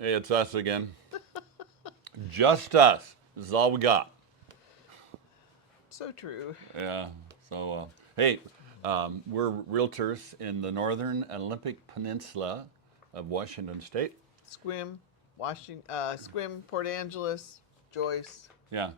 Hey, it's us again. Just us. This is all we got. So true. Yeah. So, hey, we're realtors in the northern Olympic Peninsula of Washington State. Sequim, Sequim, Port Angeles, Joyce. Yeah.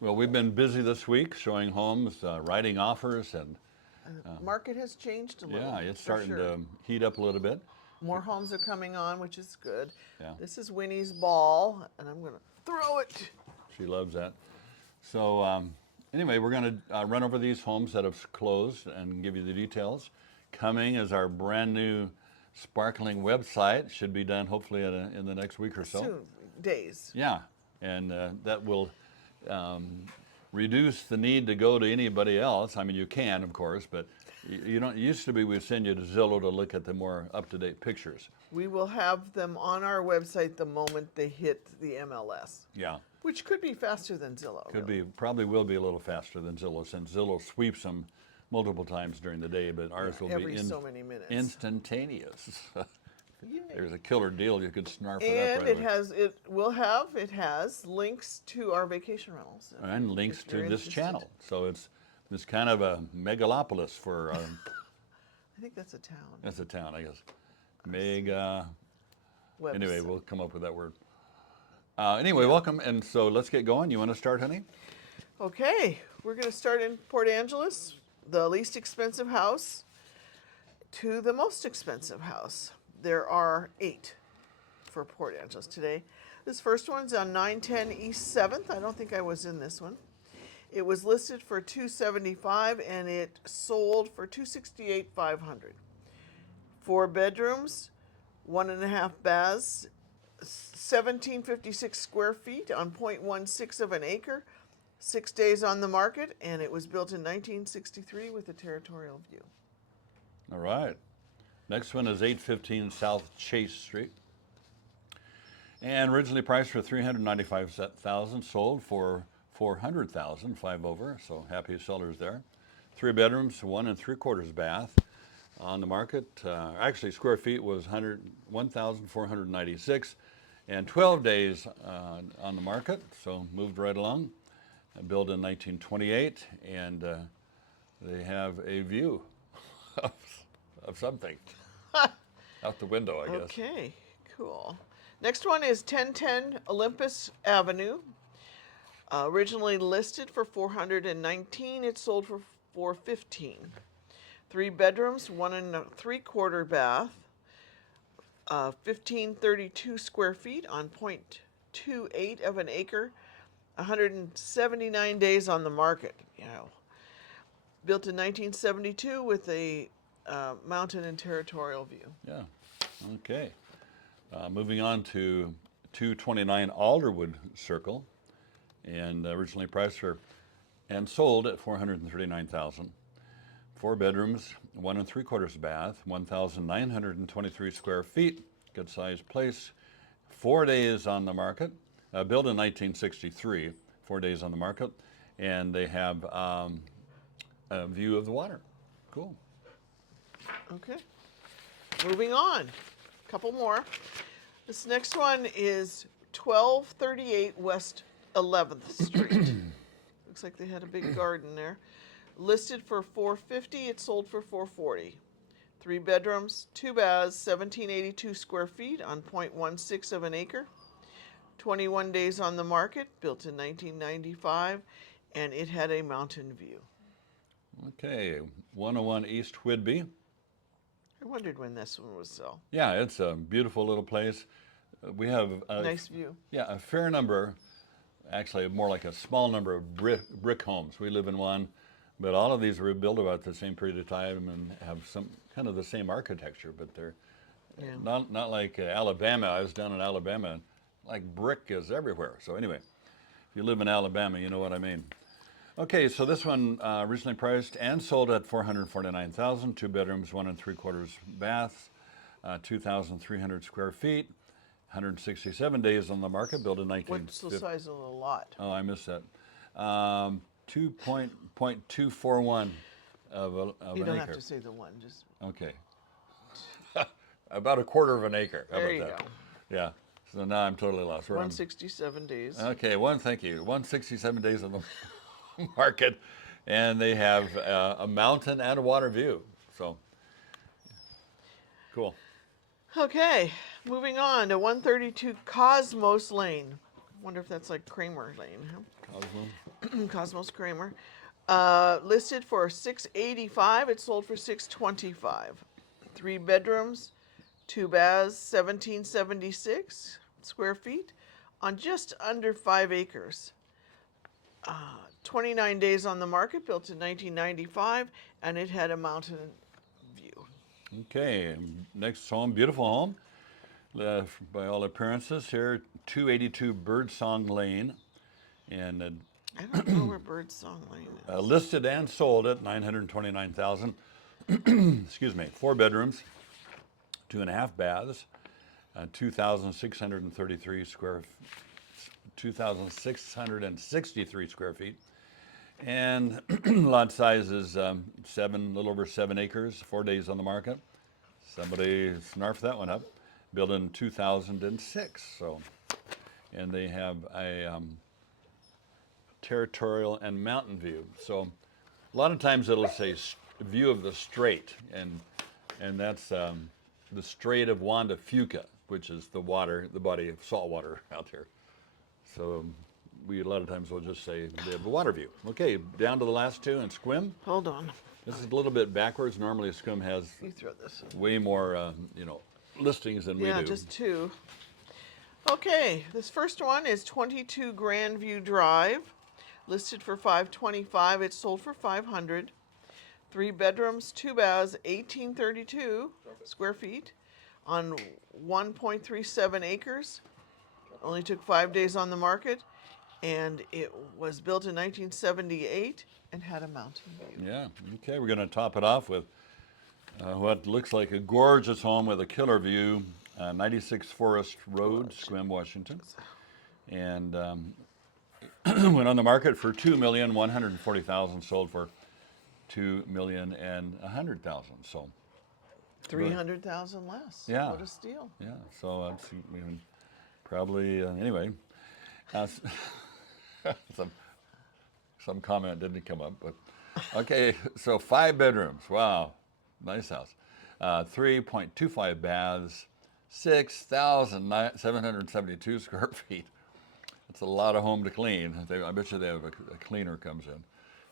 Well, we've been busy this week showing homes, writing offers, and The market has changed a little. yeah, it's for starting sure. to heat up a little bit. More homes are coming on, which is good. Yeah. This is Winnie's ball, and I'm going to throw it. She loves that. So, anyway, we're going to run over these homes that have closed and give you the details. Coming is our brand new sparkling website. Should be done hopefully in the next week or so. Soon, days. Yeah, and that will reduce the need to go to anybody else. I mean, you can, of course, but you don't. It used to be we'd send you to Zillow to look at the more up-to-date pictures. We will have them on our website the moment they hit the MLS, Yeah, which could be faster than Zillow. could really. be, probably will be a little faster than Zillow, since Zillow sweeps them multiple times during the day, but ours will every be so many minutes. instantaneous. Yay. There's a killer deal. You could snarf it up And right away. it has links to our vacation rentals. And links if to you're this interested. channel. So it's kind of a megalopolis for, I think that's a town. that's a town, I guess. Mega, anyway, Website. we'll come up with that word. Anyway, welcome. And so let's get going. You want to start, honey? Okay, we're going to start in Port Angeles, the least expensive house to the most expensive house. There are 8 for Port Angeles today. This first one's on 910 East 7th. I don't think I was in this one. It was listed for $275 and it sold for $268,500. 4 bedrooms, 1.5 baths, 1756 square feet on 0.16 of an acre. 6 days on the market, and it was built in 1963 with a territorial view. All right. Next one is 815 South Chase Street. And originally priced for $395,000, sold for $400,000, 5 over, so happy sellers there. 3 bedrooms, 1 3/4 bath. On the market, actually square feet was 1,496, and 12 days on the market, so moved right along. Built in 1928, and they have a view of something out the window, I guess. Okay, cool. Next one is 1010 Olympus Avenue. Originally listed for $419, it sold for $415. 3 bedrooms, 1 3/4 bath, 1532 square feet on 0.28 of an acre. 179 days on the market. Built in 1972 with a mountain and territorial view. Yeah. Okay. Moving on to 229 Alderwood Circle, and originally priced for and sold at $439,000. 4 bedrooms, 1 3/4 bath, 1,923 square feet. Good sized place. 4 days on the market. Built in 1963. 4 days on the market, and they have a view of the water. Cool. Okay. Moving on. A couple more. This next one is 1238 West 11th Street. Looks like they had a big garden there. Listed for $450, it sold for $440. 3 bedrooms, 2 baths, 1782 square feet on 0.16 of an acre. 21 days on the market, built in 1995, and it had a mountain view. Okay, 101 East Whidbey. I wondered when this one would sell. Yeah, it's a beautiful little place. We have Nice view. yeah, a fair number actually more like a small number of brick homes. We live in one, but all of these were built about the same period of time and have some kind of the same architecture, but they're not like Alabama. I was down in Alabama, like brick is everywhere. So anyway, if you live in Alabama, you know what I mean. Okay, so this one originally priced and sold at $449,000, 2 bedrooms, 1 3/4 baths, 2,300 square feet, 167 days on the market, built in What's the 1950. size of the lot? Oh, I missed that. 2.241 of You an don't have acre. to say the one, just Okay. About a quarter of an acre. How there about you that? go. Yeah. So now I'm totally lost. Where am- 167 days. Okay, thank you. 167 days on the market, and they have a mountain and a water view. So, cool. Okay, moving on to 132 Cosmos Lane. Wonder if that's like Kramer Lane, Cosmo. huh? Cosmos Kramer. Listed for 685. It sold for 625. 3 bedrooms, 2 baths, 1776 square feet on just under 5 acres. 29 days on the market, built in 1995, and it had a mountain view. Okay, next home, beautiful home. By all appearances here, 282 Birdsong Lane, and I don't know where Birdsong Lane is. listed and sold at $929,000. Excuse me, 4 bedrooms, 2.5 baths, 2,663 square feet, and lot size is a little over 7 acres. 4 days on the market. Somebody snarfed that one up. Built in 2006. So, and they have a territorial and mountain view. So, a lot of times it'll say view of the Strait, and that's the Strait of Juan to Fuca, which is the body of salt water out there. So we a lot of times will just say they have the water view. Okay, down to the last two, and Sequim. Hold on. This is a little bit backwards. Normally, Sequim has You throw this in. way more, listings than we Yeah, do. just 2. Okay, this first one is 22 Grandview Drive, listed for 525. It sold for 500. 3 bedrooms, 2 baths, 1832 square feet on 1.37 acres. Only took 5 days on the market, and it was built in 1978 and had a mountain view. Yeah. Okay, we're going to top it off with what looks like a gorgeous home with a killer view, 96 Forest Road, Sequim, Washington, and went on the market for $2,140,000, sold for $2,100,000. So 300,000 less. Yeah. What a steal. yeah, so that's probably anyway. s- some comment didn't come up, but okay. So 5 bedrooms. Wow, nice house. 3.25 baths, 6,772 square feet. That's a lot of home to clean. I bet you they have a cleaner comes in.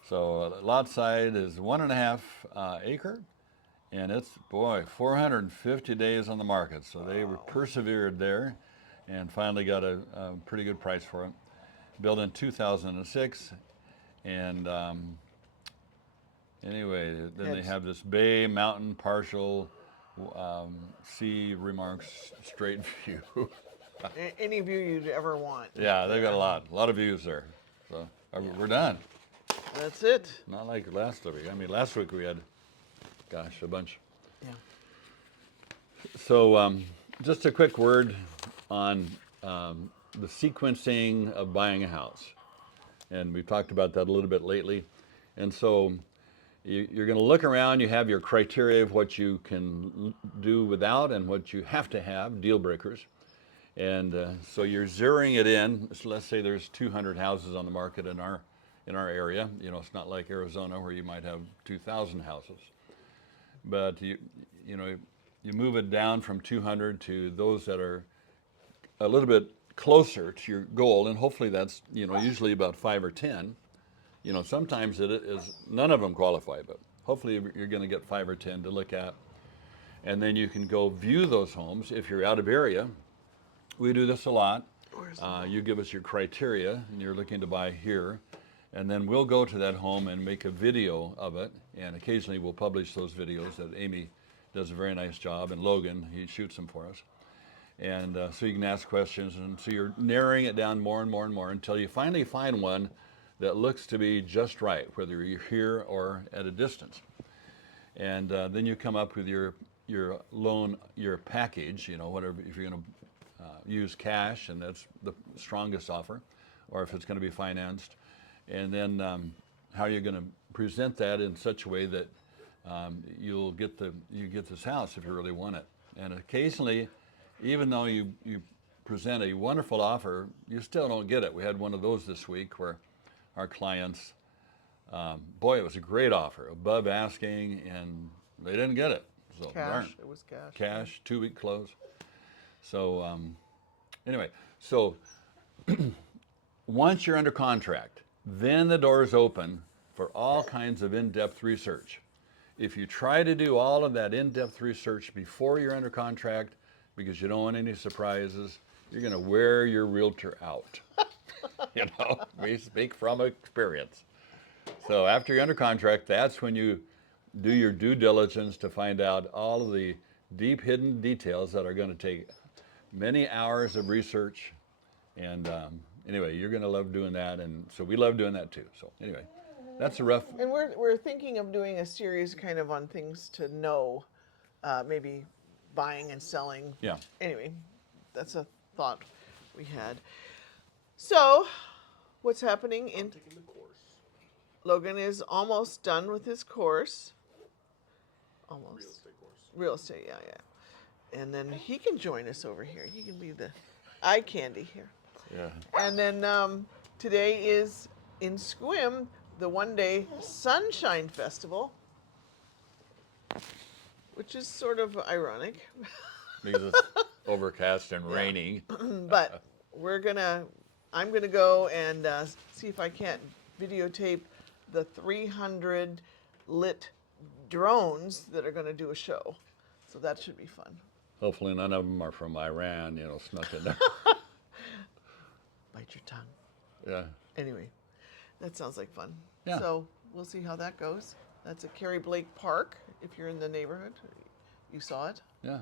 So lot side is 1.5 acre, and it's 450 days on the market. So they persevered there, and finally got a pretty good price for it. Built in 2006, and anyway, then they have this bay, mountain, partial, sea remarks, straight view. Any view you'd ever want. Yeah, they've got a lot of views there. So we're done. That's it. Not like last week. I mean, last week we had, gosh, a bunch. Yeah. So just a quick word on the sequencing of buying a house. And we've talked about that a little bit lately. And so you're going to look around, you have your criteria of what you can do without and what you have to have, deal breakers. And so you're zeroing it in. So let's say there's 200 houses on the market in our area. It's not like Arizona where you might have 2,000 houses. But you move it down from 200 to those that are a little bit closer to your goal, and hopefully that's usually about 5 or 10. Sometimes it is none of them qualify, but hopefully you're going to get 5 or 10 to look at, and then you can go view those homes if you're out of area. We do this a lot. You give us your criteria, and you're looking to buy here, and then we'll go to that home and make a video of it, and occasionally we'll publish those videos. That Amy does a very nice job, and Logan, he shoots them for us. And so you can ask questions, and so you're narrowing it down more and more and more until you finally find one that looks to be just right, whether you're here or at a distance. And then you come up with your loan, your package, you know, whatever, if you're going to use cash, and that's the strongest offer, or if it's going to be financed. And then how you're going to present that in such a way that you get this house if you really want it. And occasionally, even though you present a wonderful offer, you still don't get it. We had one of those this week where our clients, boy, it was a great offer, above asking, and they didn't get it. So darn. Cash, it was cash. Cash, 2-week close. So anyway, so once you're under contract, then the doors open for all kinds of in-depth research. If you try to do all of that in-depth research before you're under contract, because you don't want any surprises, you're going to wear your realtor out. You know, we speak from experience. So after you're under contract, that's when you do your due diligence to find out all of the deep hidden details that are going to take many hours of research. And anyway, you're going to love doing that, and so we love doing that too. So anyway, that's a rough. And we're thinking of doing a series kind of on things to know, maybe buying and selling. Yeah. Anyway, that's a thought we had. So, what's happening in? I'm taking the course. Logan is almost done with his course. Almost. Real estate course. Real estate, yeah. And then he can join us over here. He can be the eye candy here. Yeah. And then today is in Sequim, the one-day Sunshine Festival, which is sort of ironic. Because it's overcast and raining. But I'm gonna go and see if I can't videotape the 300 lit drones that are gonna do a show. So that should be fun. Hopefully none of them are from Iran, you know, snuck in there. Bite your tongue. Yeah. Anyway, that sounds like fun. Yeah. So we'll see how that goes. That's at Carrie Blake Park. If you're in the neighborhood, you saw it. Yeah.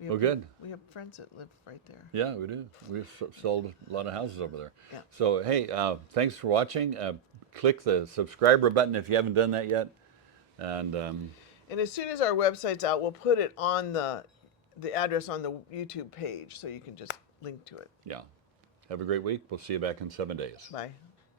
We Well, have- good. We have friends that live right there. Yeah, we do. We've sold a lot of houses over there. Yeah. So, hey, thanks for watching. Click the subscriber button if you haven't done that yet. And And as soon as our website's out, we'll put it on the address on the YouTube page, so you can just link to it. yeah, have a great week. We'll see you back in 7 days. Bye.